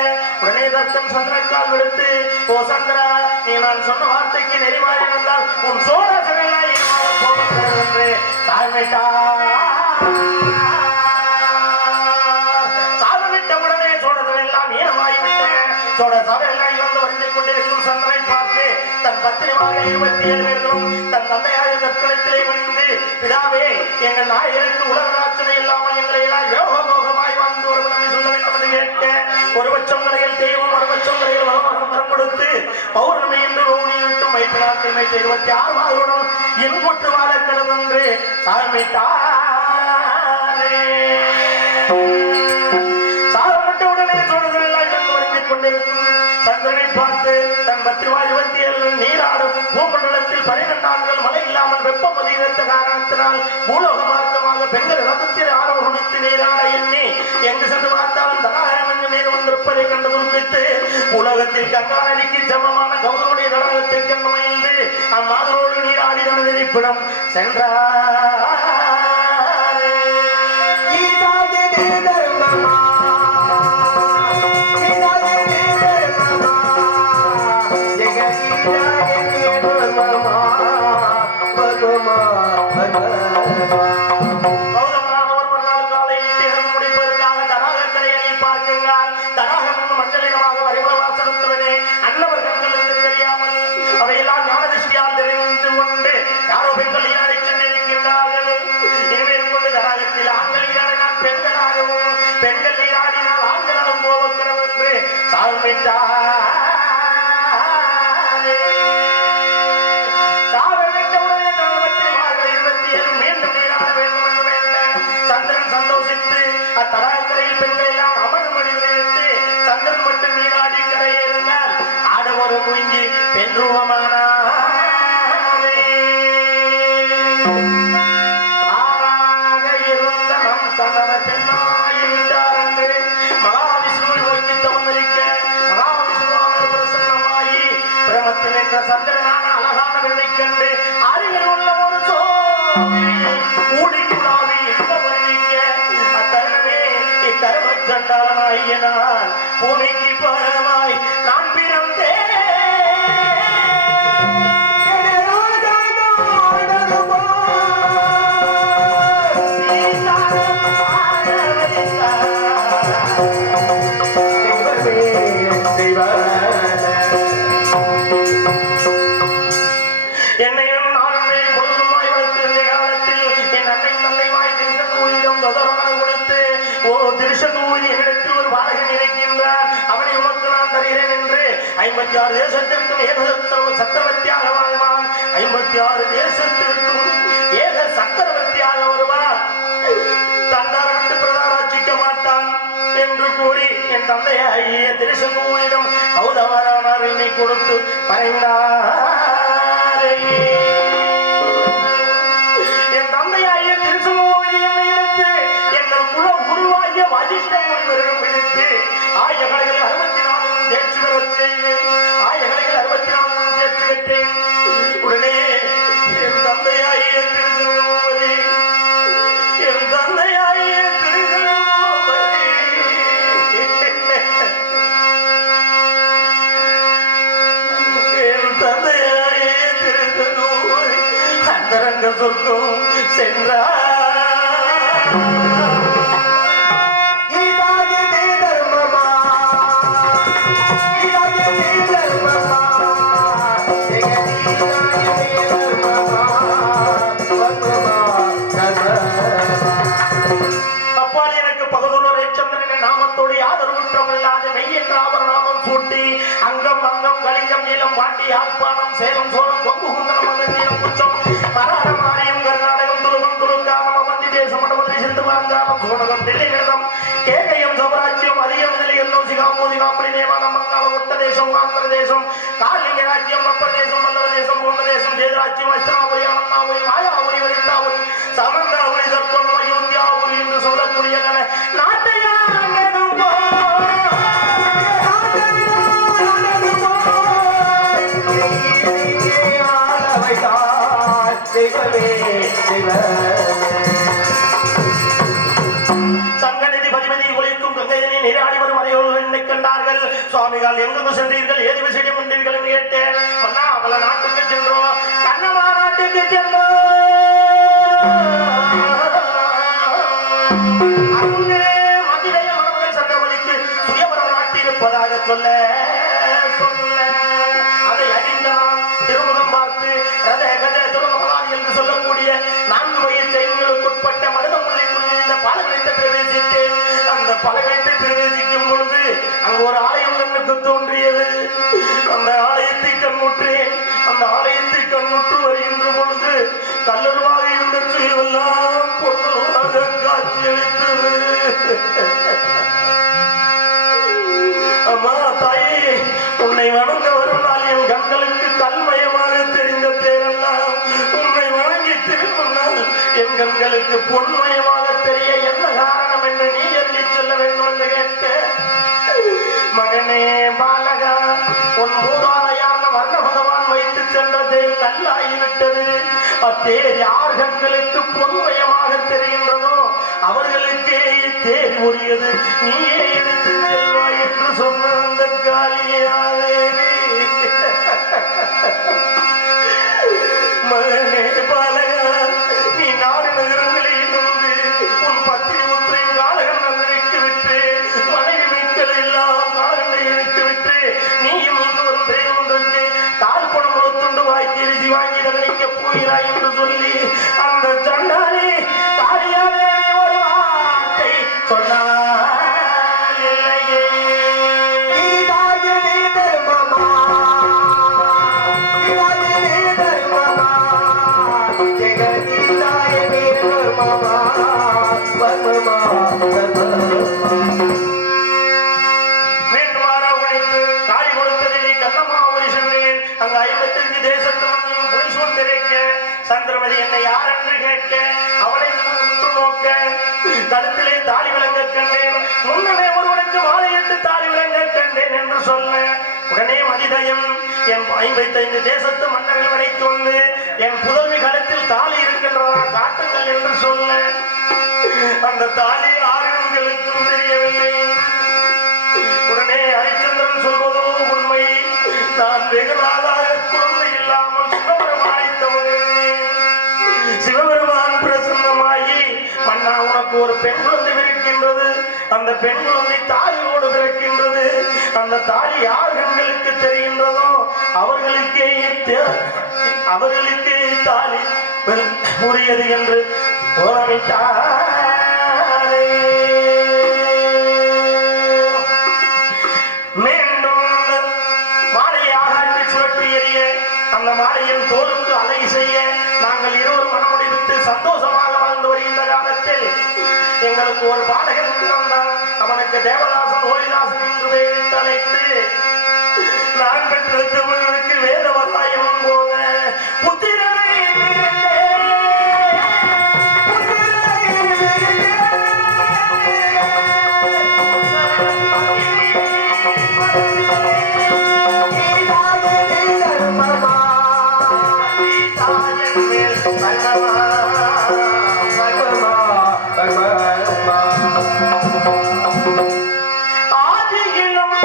உடனே தர்க்கன் சந்திரக்கால் விடுத்து, ஓ சந்திரா, நீ நான் சொன்ன வார்த்தைக்கு நெறிமாறி இருந்தால் உன் சோழர்களை என்று தாழ்மைட்டார். சாதமிட்ட உடனே சோழர்கள் எல்லாம் ஈனமாகிவிட்டன. சோழ சபையெல்லாம் இழந்து வருந்திக் கொண்டிருக்கும் சந்திரனை பார்த்து தன் பத்திரிமாக 27 பேர்களும் தன் தந்தையாக தற்கொலைத்திலே மணிந்து, பிதாவே, எங்கள் நாயகருக்கு உலக ராட்சனை இல்லாமல் எங்களை எல்லாம் யோகமோகமாய் வாழ்ந்து ஒரு விடமை சொல்ல வேண்டும் என்று கேட்க, ஒரு பட்சம் கலையில் தெய்வம், ஒரு பட்சம் கலையில் வரம் கொடுத்து பௌர்ணமி என்று ரோகிணியிட்டும் வைப்பு நாட்கள் வைத்த 26 மாதங்களும் இன்புற்று வாழ கடந்து சாமிட்டாரே. சாதப்பட்ட உடனே சோழர்கள் எல்லாம் இழந்து வருந்திக் கொண்டிருக்கும் சந்திரனை பார்த்து தன் பத்திரிவாய் 27 நீராடும் பூமண்டலத்தில் 12 ஆண்டுகள் மழை இல்லாமல் வெப்பம் அதிகரித்த காரணத்தினால் பூலோக மார்க்கமாக பெண்கள் ரதத்தில் ஆரவ குடித்து நீராட எண்ணி எங்கு சென்று பார்த்தாலும் தடாகம் என்று நீர் வந்திருப்பதை கண்டு துர்ப்பித்து உலகத்தில் கங்கா நதிக்கு சமமான கௌதமுடைய தடாகத்திற்கு மகிழ்ந்து அம்மாதரோடு நீராடி தனது இருப்பிடம் சென்றார். பெண்கள் நீராடினால் ஆண்களாலும் போவக்கிறோம் என்று சாவிட்டவுடனே தனவற்றில் 27 மீண்டும் நீராட வேண்டும் என்று வேண்ட சந்திரன் சந்தோஷித்து அத்தடாகரையில் பெண்கள் எல்லாம் அமர்ந்து மனிதனிட்டு சந்திரன் மட்டும் நீராடி கரையேறினால் ஆட ஒரு முங்கி பெண் ரூபமானாரே. ஆறாக இருந்த நம் கணவர் பெண்ணா சந்திரனான அழகான வெள்ளை கண்டு அருகில் உள்ள ஒரு சோழிக்குழாவி இன்பமணிக்க அத்தருணமே இக்கருமச்சண்டாளனாகிய நான் பூமிக்கு பரமாய் நான் பிறந்தேன். என்னையும் நானுமே முழுதுமாய் வளர்த்திருந்த காலத்தில் என் அன்னை நல்லைவாய் திருஷங்கூரிடம் தொடராக கொடுத்து, ஓ திருஷங்கூரி, என்னிடத்தில் ஒரு பாலகன் இருக்கின்றார், அவனை உமக்கு நான் தருகிறேன் என்று 56 தேசத்திற்கும் ஏக சக்கரவர்த்தியாக வாழ்வான். 56 தேசத்திற்கும் ஏக சக்கரவர்த்தியாக வருவார். தந்தாரண்டு பிரதாராட்சிக்க மாட்டான் என்று கூறி என் தந்தையாகிய திருஷங்கூரிடம் கௌதமரானார் என்னை கொடுத்து பறைந்தார். என் தந்தையாகிய திருசுமோவியை எடுத்து எங்கள் குல உருவாகிய வசிஷ்ட முனிவரிடம் பிடித்து ஆயகலைகள் 64 தேர்ச்சி பெற செய்து ஆயகலைகள் 64 தேர்ச்சி பெற்றேன். உடனே என் தந்தையாகிய திருசுமோவதி சொர்க்கம் சென்றார். அப்பால் எனக்கு பகதூர் சந்திரன் நாமத்தோடு யாதொரு குற்றமில்லாத மெய் என்ற ஆபர நாமம் சூட்டி அங்கம் அங்கம் கலிங்கம் நீளம் பாண்டி யாழ்ப்பாணம் சேலம் சோழம் கொங்கு குந்தலம் மகத்தீரம் குச்சம் மராடம் மாரியம் கர்நாடகம் துலுவம் துலுக்கானம் அவந்தி தேசம் மண்டபத்தில் சிந்து மாந்தானம் சோழகம் டெல்லி நிலம் கேகயம் சௌராஜ்யம் அதிகம் நிலையில் நோசிகாமோதி காப்பளி நேவானம் மங்காளம் உத்த தேசம் ஆந்திர தேசம் காலிங்க ராஜ்யம் அப்பர் தேசம் மல்லவ தேசம் போன்ற தேசம் ஜெயராஜ்யம் அஷ்டனாபுரி அனந்தாபுரி மாயாபுரி வரிந்தாபுரி சமந்தாபுரி சர்ப்பம் அயோத்தியாபுரி என்று சொல்லக்கூடிய நாட்டையா சங்கநிதி பதிமதி ஒழிக்கும் கங்கைதனை நீராடி வரும் அறையோடு என்னை கண்டார்கள். சுவாமிகள் எங்கு சென்றீர்கள் ஏது விஷயம் உண்டீர்கள் என்று கேட்டேன். அண்ணா பல நாட்டுக்கு சென்றோம், கண்ணமா நாட்டுக்கு சென்றோம். அங்கே மதிலைய மரபுகள் சக்கரவர்த்திக்கு சுயவரம் நாட்டியிருப்பதாக சொல்ல அதை அறிந்தான். திருமுகம் பார்த்து ரத கஜ துருகமலாதி என்று சொல்லக்கூடிய 4 வயது செயல்களுக்கு உட்பட்ட மருதமுல்லை குறிந்த பாலகத்தை பிரவேசித்தேன். அந்த பலகத்தை பிரவேசிக்கும் பொழுது அங்கு ஒரு ஆலயம் எனக்கு தோன்றியது. அந்த ஆலயத்தை கண்ணுற்றேன். அந்த ஆலயத்தை கண்ணுற்று வருகின்ற பொழுது கல்லருவாக இருந்த சுயவெல்லாம் பொன்னருவாக காட்சியளித்தது. அம்மா தாயே, உன்னை வணங்க வரும் நாள் என் கண்களுக்கு கல்மயமாக தெரிந்த தேரெல்லாம் உன்னை வணங்கி திரும்பினால் என் கண்களுக்கு பொன்மயமாக தெரிய என்ன காரணம் என்று நீ எழுதி சொல்ல வேண்டும் என்று கேட்க, மகனே பாலகா, உன் மூதாதையான வர்ண பகவான் வைத்து சென்ற தேர் கல்லாகிவிட்டது. அத்தேர் யார் கண்களுக்கு பொன்மயமாக தெரிகின்றதோ அவர்களுக்கே தேர் உரியது. நீயே எடுத்து செல்வாய் என்று சொன்ன அந்த காளியாதேவி, மகனே பாலகா, நீ 4 நகரங்களில் இருந்து உன் பத்திரி முத்திரையும் காலகன் நந்தனுக்கு விட்டு மனைவி மீட்கள் எல்லாம் காலகண்டை இழுத்து விட்டு நீயும் இங்கு வரும் திரையில் ஒன்றுக்கு கால் பணம் முழுத்துண்டு வாய்க்கு இறுதி வாங்கி தண்டனைக்க போகிறாய் என்று சொல்லி அந்த சண்டாளி காளியாதேவி ஒரு வார்த்தை சொன்னார். மீண்டுமாற உழைத்து காளி கொடுத்ததில் கண்ணமாவூரி சென்றேன். அங்கு 55 தேசத்து மண்ணையும் பொய் சொந்திருக்க சந்திரமதி என்னை யார் என்று கேட்க அவளை உற்று நோக்க கழுத்திலே தாலி விளங்க கண்டேன். முன்னமே ஒருவனுக்கு மாலையிட்டு தாலி விளங்க கண்டேன் என்று சொல்ல உடனே மதிதயம் என் 55 தேசத்து மன்னர்கள் அழைத்து வந்து என் புதல்வி கழுத்தில் தாலி இருக்கின்றதா காட்டுங்கள் என்று சொல்ல அந்த தாலி ஆறுகளுக்கும் தெரியவில்லை. உடனே ஹரிச்சந்திரன் சொல்வதோ உண்மை. நான் வெகு நாளாக குழந்தை இல்லாமல் சிவபெருமானை தவறுகிறேன். சிவபெருமான் பிரசன்னமாகி, மன்னா உனக்கு ஒரு பெண் குழந்தை பிறக்கின்றது. அந்த பெண் குழந்தை தாலியோடு பிறக்கின்றது. அந்த தாலி யார் கண்களுக்கு தெரிகின்றதோ அவர்களுக்கே தாலி உரியது என்று மீண்டும் மாலையாக சுழற்றி எறிய அந்த மாலையின் தோலுக்கு அலை செய்ய நாங்கள் இருவரும் மனமுடிவிட்டு சந்தோஷமாக வாழ்ந்து வருகின்ற காலத்தில் எங்களுக்கு ஒரு பாடகன் வந்தான். அவனுக்கு தேவதாசன் ஹோலிதாசன் என்று பெயரிட்டு அழைத்து நான் பெற்றெடுத்தவர்களுக்கு வேத வசாயம் போத புத்திரனை ஆதியிலும்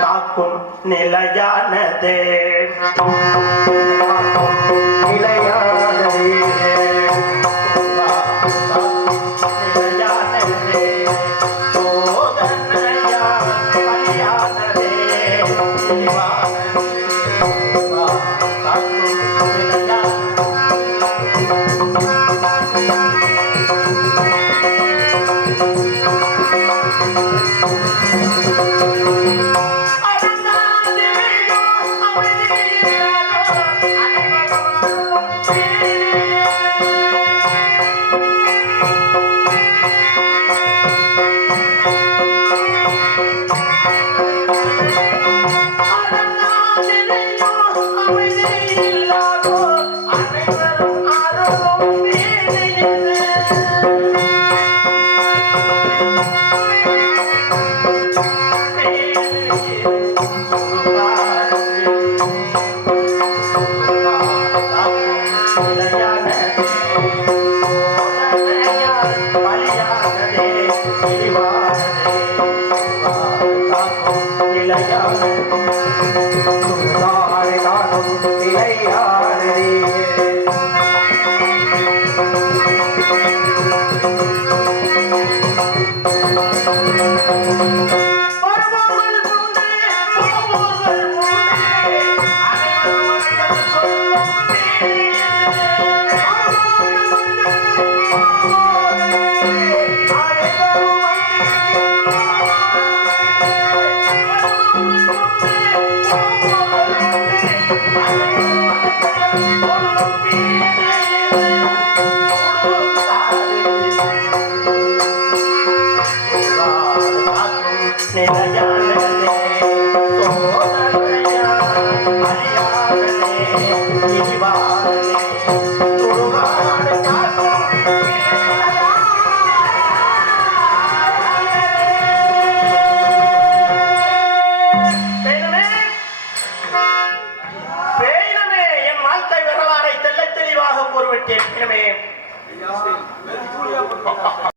காக்கும் நிலையானதே நிலையானதே நிலையானதே சோதனையா பலியானதே காக்கும் நிலையானதே Thank you.